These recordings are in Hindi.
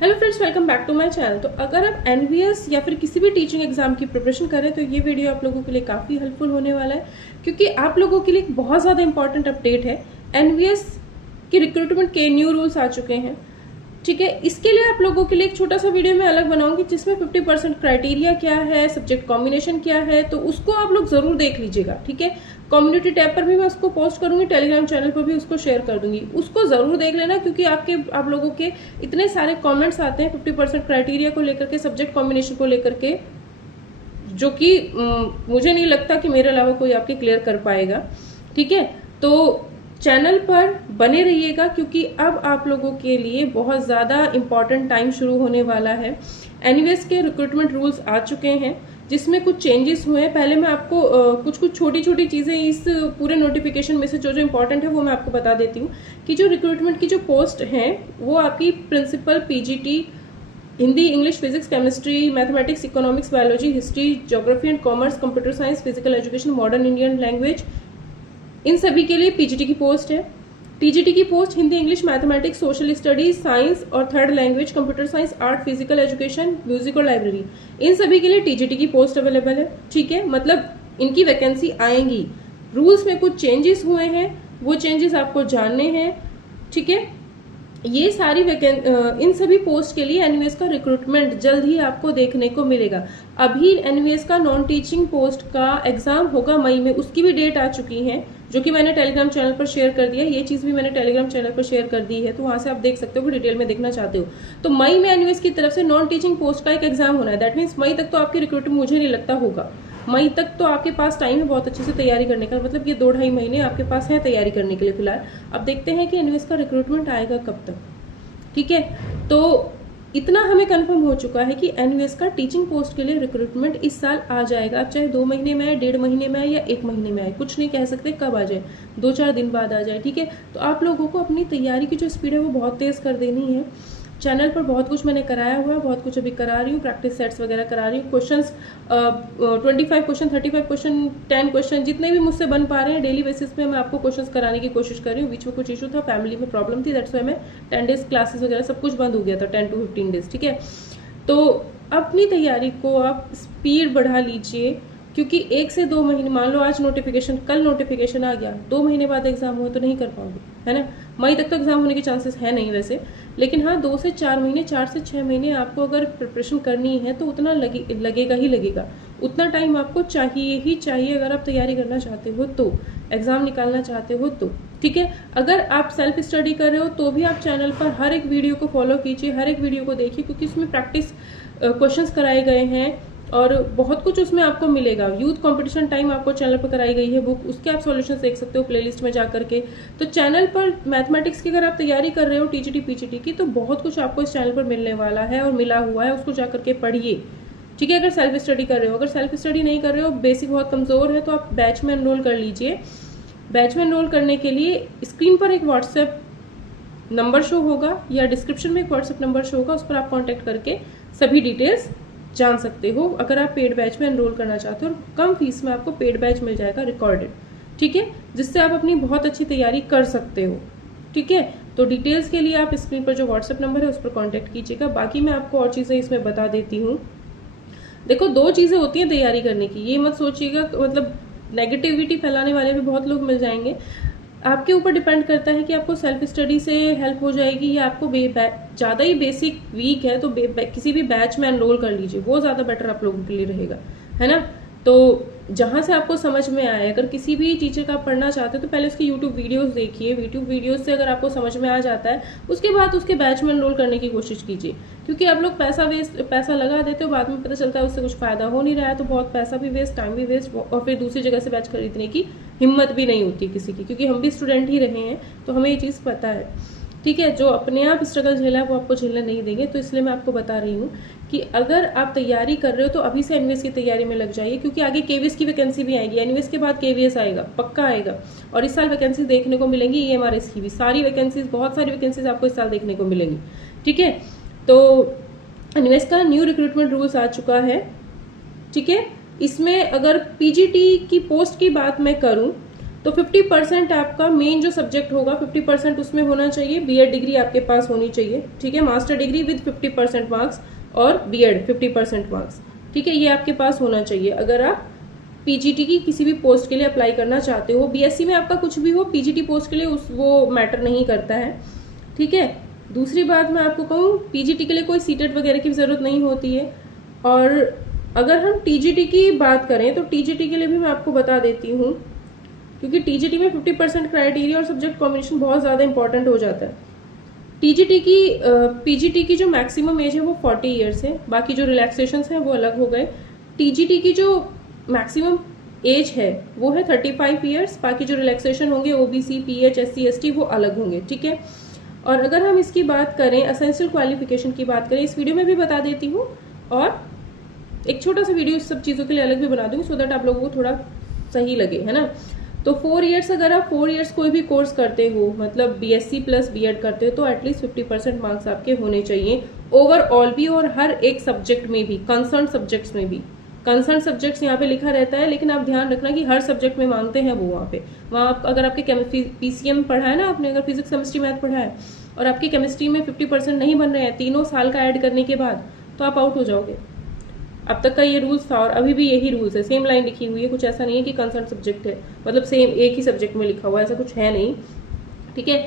Hello friends, welcome back to my channel. तो अगर आप एनवीएस या फिर किसी भी टीचिंग एग्जाम की प्रिपरेशन करें तो ये वीडियो आप लोगों के लिए काफ़ी हेल्पफुल होने वाला है, क्योंकि आप लोगों के लिए एक बहुत ज़्यादा इंपॉर्टेंट अपडेट है। एनवीएस के रिक्रूटमेंट के न्यू रूल्स आ चुके हैं। ठीक है, इसके लिए आप लोगों के लिए एक छोटा सा वीडियो मैं अलग बनाऊंगी जिसमें 50% क्राइटेरिया क्या है, सब्जेक्ट कॉम्बिनेशन क्या है, तो उसको आप लोग जरूर देख लीजिएगा। ठीक है, कम्युनिटी टैब पर भी मैं उसको पोस्ट करूंगी, टेलीग्राम चैनल पर भी उसको शेयर कर दूंगी, उसको जरूर देख लेना, क्योंकि आप लोगों के इतने सारे कमेंट्स आते हैं 50% क्राइटेरिया को लेकर के, सब्जेक्ट कॉम्बिनेशन को लेकर के, जो कि मुझे नहीं लगता कि मेरे अलावा कोई आपके क्लियर कर पाएगा। ठीक है, तो चैनल पर बने रहिएगा, क्योंकि अब आप लोगों के लिए बहुत ज़्यादा इंपॉर्टेंट टाइम शुरू होने वाला है। एनवीएस के रिक्रूटमेंट रूल्स आ चुके हैं जिसमें कुछ चेंजेस हुए हैं। पहले मैं आपको कुछ छोटी छोटी चीज़ें इस पूरे नोटिफिकेशन में से जो इंपॉर्टेंट है वो मैं आपको बता देती हूँ कि जो रिक्रूटमेंट की जो पोस्ट हैं वो आपकी principal PGT Hindi, English, physics, chemistry, mathematics, economics, biology, history, geography and commerce, computer science, physical education, modern Indian language, इन सभी के लिए पीजीटी की पोस्ट है। टीजीटी की post Hindi, English, mathematics, social studies, science और third language, computer science, art, physical education, music और लाइब्रेरी, इन सभी के लिए टीजीटी की पोस्ट अवेलेबल है। ठीक है, मतलब इनकी वैकेंसी आएंगी। रूल्स में कुछ चेंजेस हुए हैं, वो चेंजेस आपको जानने हैं। ठीक है, ये सारी इन सभी पोस्ट के लिए एनवीएस का रिक्रूटमेंट जल्द ही आपको देखने को मिलेगा। अभी एनवीएस का नॉन टीचिंग पोस्ट का एग्जाम होगा मई में, उसकी भी डेट आ चुकी है, जो कि मैंने टेलीग्राम चैनल पर शेयर कर दिया। ये चीज भी मैंने टेलीग्राम चैनल पर शेयर कर दी है, तो वहां से आप देख सकते हो कि डिटेल में देखना चाहते हो। तो मई में एनवीएस की तरफ से नॉन टीचिंग पोस्ट का एक एग्जाम होना है। दैट मीन्स मई तक तो आपकी रिक्रूटमेंट मुझे नहीं लगता होगा। मई तक तो आपके पास टाइम है बहुत अच्छे से तैयारी करने का, मतलब ये 2-2.5 महीने आपके पास है तैयारी करने के लिए फिलहाल। अब देखते हैं कि एनवीएस का रिक्रूटमेंट आएगा कब तक। ठीक है, तो इतना हमें कंफर्म हो चुका है कि एनवीएस का टीचिंग पोस्ट के लिए रिक्रूटमेंट इस साल आ जाएगा। अब चाहे 2 महीने में आए, 1.5 महीने में आए या 1 महीने में आए, कुछ नहीं कह सकते कब आ जाए, 2-4 दिन बाद आ जाए। ठीक है, तो आप लोगों को अपनी तैयारी की जो स्पीड है वो बहुत तेज कर देनी है। चैनल पर बहुत कुछ मैंने कराया हुआ है, बहुत कुछ अभी करा रही हूँ, प्रैक्टिस सेट्स वगैरह करा रही हूँ। क्वेश्चंस 25 क्वेश्चन, 35 क्वेश्चन, 10 क्वेश्चन, जितने भी मुझसे बन पा रहे हैं डेली बेसिस पे मैं आपको क्वेश्चंस कराने की कोशिश कर रही हूँ। बीच में कुछ इशू था, फैमिली में प्रॉब्लम थी, दैट्स व्हाई मैं 10 डेज क्लासेस वगैरह सब कुछ बंद हो गया था, 10 to 15 डेज। ठीक है, तो अपनी तैयारी को आप स्पीड बढ़ा लीजिए, क्योंकि 1 से 2 महीने, मान लो आज नोटिफिकेशन, कल नोटिफिकेशन आ गया, 2 महीने बाद एग्जाम हुआ तो नहीं कर पाओगे, है ना। मई तक तो एग्जाम होने के चांसेस है नहीं वैसे, लेकिन हाँ 2 से 4 महीने, 4 से 6 महीने आपको अगर प्रिपरेशन करनी है तो उतना लगेगा ही लगेगा। उतना टाइम आपको चाहिए ही चाहिए अगर आप तैयारी करना चाहते हो तो, एग्जाम निकालना चाहते हो तो। ठीक है, अगर आप सेल्फ स्टडी कर रहे हो तो भी आप चैनल पर हर एक वीडियो को फॉलो कीजिए, हर एक वीडियो को देखिए, क्योंकि उसमें प्रैक्टिस क्वेश्चंस कराए गए हैं और बहुत कुछ उसमें आपको मिलेगा। यूथ कंपटीशन टाइम आपको चैनल पर कराई गई है बुक, उसके आप सॉल्यूशंस देख सकते हो प्लेलिस्ट में जाकर के। तो चैनल पर मैथमेटिक्स की अगर आप तैयारी कर रहे हो टीजीटी पीजीटी की, तो बहुत कुछ आपको इस चैनल पर मिलने वाला है और मिला हुआ है, उसको जाकर के पढ़िए। ठीक है, अगर सेल्फ स्टडी कर रहे हो, अगर सेल्फ स्टडी नहीं कर रहे हो, बेसिक बहुत कमजोर है, तो आप बैच में एनरोल कर लीजिए। बैच में एनरोल करने के लिए स्क्रीन पर एक व्हाट्सएप नंबर शो होगा या डिस्क्रिप्शन में एक व्हाट्सएप नंबर शो होगा, उस पर आप कॉन्टेक्ट करके सभी डिटेल्स जान सकते हो। अगर आप पेड बैच में एनरोल करना चाहते हो, और कम फीस में आपको पेड बैच मिल जाएगा रिकॉर्डेड। ठीक है, जिससे आप अपनी बहुत अच्छी तैयारी कर सकते हो। ठीक है, तो डिटेल्स के लिए आप स्क्रीन पर जो व्हाट्सएप नंबर है उस पर कॉन्टेक्ट कीजिएगा। बाकी मैं आपको और चीज़ें इसमें बता देती हूँ। देखो, 2 चीज़ें होती हैं तैयारी करने की, ये मत सोचिएगा, मतलब नेगेटिविटी फैलाने वाले भी बहुत लोग मिल जाएंगे। आपके ऊपर डिपेंड करता है कि आपको सेल्फ स्टडी से हेल्प हो जाएगी या आपको ज़्यादा ही बेसिक वीक है तो किसी भी बैच में एनरोल कर लीजिए, वो ज़्यादा बेटर आप लोगों के लिए रहेगा, है ना। तो जहां से आपको समझ में आए, अगर किसी भी टीचर का आप पढ़ना चाहते हो तो पहले उसकी यूट्यूब वीडियोस देखिए, यूट्यूब वीडियोस से अगर आपको समझ में आ जाता है उसके बाद उसके बैच में एनरोल करने की कोशिश कीजिए। क्योंकि आप लोग पैसा लगा देते हो, बाद में पता चलता है उससे कुछ फायदा हो नहीं रहा है, तो बहुत पैसा भी वेस्ट, टाइम भी वेस्ट, और फिर दूसरी जगह से बैच खरीदने की हिम्मत भी नहीं होती किसी की, क्योंकि हम भी स्टूडेंट ही रहे हैं तो हमें ये चीज़ पता है। ठीक है, जो अपने आप स्ट्रगल झेला है वो आपको झेलने नहीं देंगे, तो इसलिए मैं आपको बता रही हूँ कि अगर आप तैयारी कर रहे हो तो अभी से एनवीएस की तैयारी में लग जाइए, क्योंकि आगे केवीएस की वैकेंसी भी आएगी, एनवीएस के बाद केवीएस आएगा, पक्का आएगा। और इस साल वैकेंसी देखने को मिलेंगी ईएमआरएस की भी, सारी वैकेंसीज, बहुत सारी वैकेंसीज आपको इस साल देखने को मिलेंगी। ठीक है, तो एनवीएस का न्यू रिक्रूटमेंट रूल्स आ चुका है। ठीक है, इसमें अगर पीजीटी की पोस्ट की बात मैं करूं तो 50% आपका मेन जो सब्जेक्ट होगा 50% उसमें होना चाहिए, बीएड डिग्री आपके पास होनी चाहिए, ठीक है, मास्टर डिग्री विद 50% मार्क्स और बीएड 50% मार्क्स, ठीक है, ये आपके पास होना चाहिए अगर आप पीजीटी की किसी भी पोस्ट के लिए अप्लाई करना चाहते हो। बीएससी में आपका कुछ भी हो, पीजीटी पोस्ट के लिए वो मैटर नहीं करता है, ठीक है। दूसरी बात मैं आपको कहूँ, पीजीटी के लिए कोई सीटेट वगैरह की जरूरत नहीं होती है। और अगर हम टीजीटी की बात करें तो टीजीटी के लिए भी मैं आपको बता देती हूँ, क्योंकि टीजीटी में 50% क्राइटेरिया और सब्जेक्ट कॉम्बिनेशन बहुत ज़्यादा इंपॉर्टेंट हो जाता है। पीजीटी की जो मैक्सिमम एज है वो 40 ईयर्स है, बाकी जो रिलैक्सेशन है वो अलग हो गए। टीजीटी की जो मैक्सिमम एज है वो है 35 ईयर्स, बाकी जो रिलैक्सेशन होंगे ओबीसी, पीएच, एससी, एसटी वो अलग होंगे, ठीक है। और अगर हम इसकी बात करें, एसेंशियल क्वालिफिकेशन की बात करें, इस वीडियो में भी बता देती हूँ और एक छोटा सा वीडियो इस सब चीज़ों के लिए अलग भी बना दूंगी, सो दैट आप लोगों को थोड़ा सही लगे, है ना। तो 4 ईयर्स, अगर आप 4 ईयर्स कोई भी कोर्स करते हो, मतलब बीएससी प्लस बीएड करते हो, तो एटलीस्ट 50% मार्क्स आपके होने चाहिए ओवरऑल भी, और हर एक सब्जेक्ट में भी, कंसर्न सब्जेक्ट्स में भी। कंसर्न सब्जेक्ट्स यहाँ पे लिखा रहता है, लेकिन आप ध्यान रखना कि हर सब्जेक्ट में मांगते हैं वो वहाँ अगर आपके पीसीएम पढ़ा है ना आपने, अगर फिजिक्स केमिस्ट्री मैथ पढ़ा है और आपकी केमिस्ट्री में 50% नहीं बन रहे हैं 3 साल का ऐड करने के बाद, तो आप आउट हो जाओगे। अब तक का ये रूल्स था और अभी भी यही रूल्स है, सेम लाइन लिखी हुई है, कुछ ऐसा नहीं है कि कंसर्न सब्जेक्ट है मतलब सेम एक ही सब्जेक्ट में लिखा हुआ है, ऐसा कुछ है नहीं, ठीक है।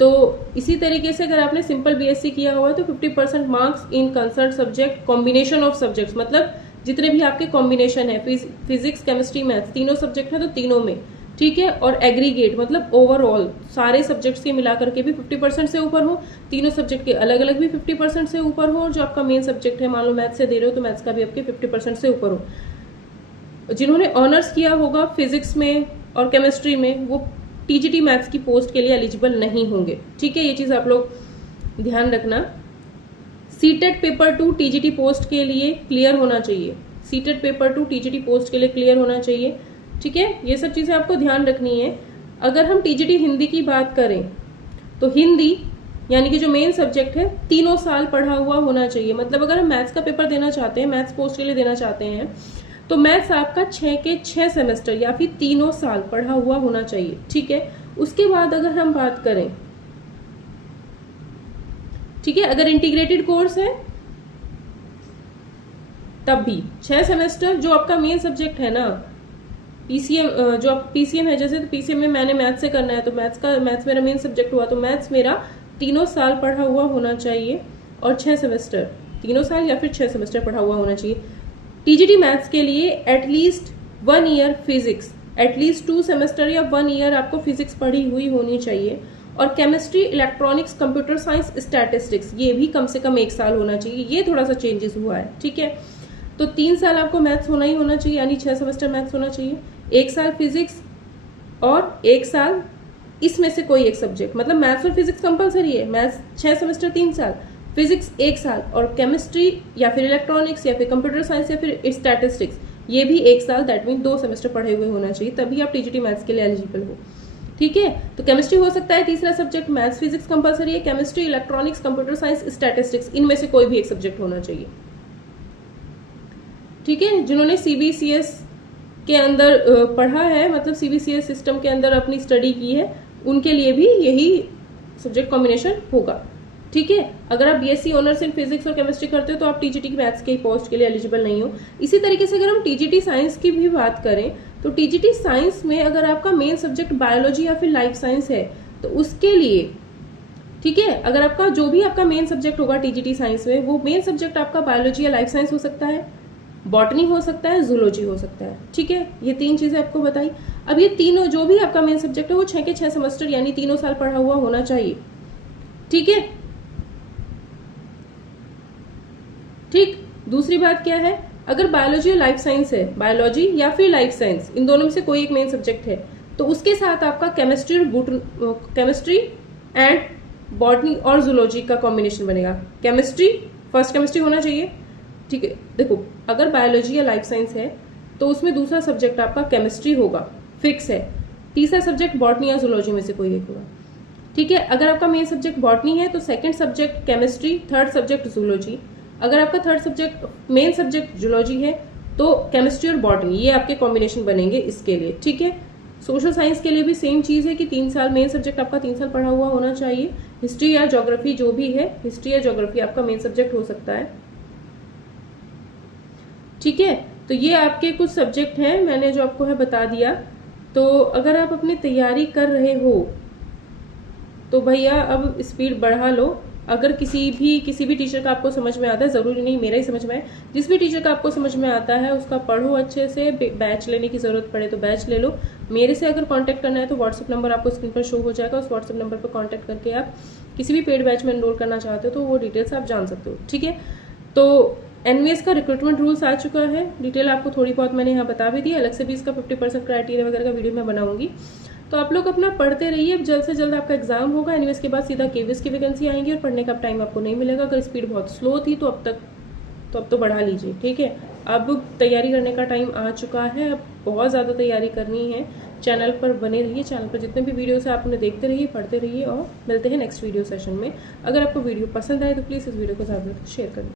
तो इसी तरीके से अगर आपने सिंपल बीएससी किया हुआ है तो 50% marks in concern subject, combination of subjects, मतलब जितने भी आपके कॉम्बिनेशन है, फिजिक्स केमिस्ट्री मैथ्स तीनों सब्जेक्ट है तो तीनों में, ठीक है। और एग्रीगेट मतलब ओवरऑल सारे सब्जेक्ट्स के मिलाकर के भी 50% से ऊपर हो, तीनों सब्जेक्ट के अलग अलग भी 50% से ऊपर हो, और जो आपका मेन सब्जेक्ट है, मान लो मैथ्स से दे रहे हो तो मैथ्स का भी आपके 50% से ऊपर हो। जिन्होंने ऑनर्स किया होगा फिजिक्स में और केमिस्ट्री में, वो टीजीटी मैथ्स की पोस्ट के लिए एलिजिबल नहीं होंगे, ठीक है, ये चीज आप लोग ध्यान रखना। सीटेट पेपर 2 टीजीटी पोस्ट के लिए क्लियर होना चाहिए, सीटेट पेपर 2 टीजीटी पोस्ट के लिए क्लियर होना चाहिए, ठीक है, ये सब चीजें आपको ध्यान रखनी है। अगर हम टीजीटी हिंदी की बात करें तो हिंदी यानी कि जो मेन सब्जेक्ट है 3 साल पढ़ा हुआ होना चाहिए, मतलब अगर हम मैथ्स का पेपर देना चाहते हैं, मैथ्स पोस्ट के लिए देना चाहते हैं, तो मैथ्स आपका 6 के 6 सेमेस्टर या फिर 3 साल पढ़ा हुआ होना चाहिए, ठीक है। उसके बाद अगर हम बात करें, ठीक है, अगर इंटीग्रेटेड कोर्स है तब भी 6 सेमेस्टर, जो आपका मेन सब्जेक्ट है ना, पीसीएम, जो आप पीसीएम है जैसे, तो पीसीएम में मैंने मैथ्स से करना है तो मैथ्स मेरा मेन सब्जेक्ट हुआ, तो मैथ्स मेरा 3 साल पढ़ा हुआ होना चाहिए और 6 सेमेस्टर, 3 साल या फिर 6 सेमेस्टर पढ़ा हुआ होना चाहिए। टीजीटी मैथ्स के लिए at least 1 year physics, at least 2 semester या 1 ईयर आपको फिजिक्स पढ़ी हुई होनी चाहिए, और chemistry, electronics, computer science, statistics ये भी कम से कम 1 साल होना चाहिए। ये थोड़ा सा चेंजेस हुआ है, ठीक है। तो 3 साल आपको मैथ्स होना ही होना चाहिए, यानी 6 सेमेस्टर मैथ्स होना चाहिए, 1 साल फिजिक्स और 1 साल इसमें से कोई एक सब्जेक्ट, मतलब मैथ्स और फिजिक्स कंपलसरी है, मैथ्स 6 सेमेस्टर 3 साल, फिजिक्स 1 साल, और केमिस्ट्री या फिर इलेक्ट्रॉनिक्स या फिर कंप्यूटर साइंस या फिर स्टैटिस्टिक्स ये भी 1 साल, दैट मीन 2 सेमेस्टर पढ़े हुए होना चाहिए, तभी आप टीजीटी मैथ्स के लिए एलिजिबल हो, ठीक है। तो केमिस्ट्री हो सकता है तीसरा सब्जेक्ट, मैथ्स फिजिक्स कंपलसरी है, chemistry, electronics, computer science, statistics इनमें से कोई भी एक सब्जेक्ट होना चाहिए, ठीक है। जिन्होंने सीबीसीएस के अंदर पढ़ा है, मतलब सीबीसीएस सिस्टम के अंदर अपनी स्टडी की है, उनके लिए भी यही सब्जेक्ट कॉम्बिनेशन होगा, ठीक है। अगर आप बीएससी ऑनर्स इन फिजिक्स और केमिस्ट्री करते हो तो आप टीजीटी मैथ्स के पोस्ट के लिए एलिजिबल नहीं हो। इसी तरीके से अगर हम टीजीटी साइंस की भी बात करें तो टीजीटी साइंस में अगर आपका मेन सब्जेक्ट बायोलॉजी या फिर लाइफ साइंस है तो उसके लिए, ठीक है, अगर आपका जो भी आपका मेन सब्जेक्ट होगा टीजीटी साइंस में, वो मेन सब्जेक्ट आपका बायोलॉजी या लाइफ साइंस हो सकता है, बॉटनी हो सकता है, जूलॉजी हो सकता है, ठीक है। ये 3 चीजें आपको बताई। अब ये तीनों जो भी आपका मेन सब्जेक्ट है वो 6 के 6 सेमेस्टर यानी 3 साल पढ़ा हुआ होना चाहिए, ठीक है। ठीक, दूसरी बात क्या है, अगर बायोलॉजी और लाइफ साइंस है, बायोलॉजी या फिर लाइफ साइंस इन दोनों में से कोई एक मेन सब्जेक्ट है, तो उसके साथ आपका केमिस्ट्री एंड बॉटनी और जूलॉजी का कॉम्बिनेशन बनेगा। केमिस्ट्री, फर्स्ट केमिस्ट्री होना चाहिए, ठीक है। देखो, अगर बायोलॉजी या लाइफ साइंस है तो उसमें दूसरा सब्जेक्ट आपका केमिस्ट्री होगा, फिक्स है, तीसरा सब्जेक्ट बॉटनी या जूलॉजी में से कोई एक होगा, ठीक है। अगर आपका मेन सब्जेक्ट बॉटनी है तो second subject chemistry, third subject zoology. अगर आपका third subject main subject zoology है तो केमिस्ट्री और बॉटनी, ये आपके कॉम्बिनेशन बनेंगे इसके लिए, ठीक है। सोशल साइंस के लिए भी सेम चीज़ है कि 3 साल मेन सब्जेक्ट आपका 3 साल पढ़ा हुआ होना चाहिए। हिस्ट्री या ज्योग्राफी जो भी है, हिस्ट्री या ज्योग्राफी आपका मेन सब्जेक्ट हो सकता है। ठीक है, तो ये आपके कुछ सब्जेक्ट हैं, मैंने जो आपको है बता दिया। तो अगर आप अपनी तैयारी कर रहे हो तो भैया अब स्पीड बढ़ा लो। अगर किसी भी टीचर का आपको समझ में आता है, जरूरी नहीं मेरा ही समझ में है, जिस भी टीचर का आपको समझ में आता है उसका पढ़ो अच्छे से। बैच लेने की जरूरत पड़े तो बैच ले लो। मेरे से अगर कांटेक्ट करना है तो व्हाट्सएप नंबर आपको स्क्रीन पर शो हो जाएगा, उस व्हाट्सएप नंबर पर कांटेक्ट करके आप किसी भी पेड बैच में एनरोल करना चाहते हो तो वो डिटेल्स आप जान सकते हो। ठीक है, तो एनवीएस का रिक्रूटमेंट रूल्स आ चुका है, डिटेल आपको थोड़ी बहुत मैंने यहाँ बता भी दी। अलग से भी इसका 50% क्राइटेरिया वगैरह का वीडियो मैं बनाऊंगी। तो आप लोग अपना पढ़ते रहिए। अब जल्द से जल्द आपका एग्जाम होगा, एनवीएस के बाद सीधा केवीएस की वैकेंसी आएंगी और पढ़ने का टाइम आपको नहीं मिलेगा। अगर स्पीड बहुत स्लो थी तो अब तो बढ़ा लीजिए। ठीक है, अब तैयारी करने का टाइम आ चुका है, अब बहुत ज़्यादा तैयारी करनी है। चैनल पर बने रहिए, चैनल पर जितने भी वीडियोस है आप उन्हें देखते रहिए, पढ़ते रहिए और मिलते हैं नेक्स्ट वीडियो सेशन में। अगर आपको वीडियो पसंद आए तो प्लीज़ इस वीडियो को ज़्यादा शेयर करिए।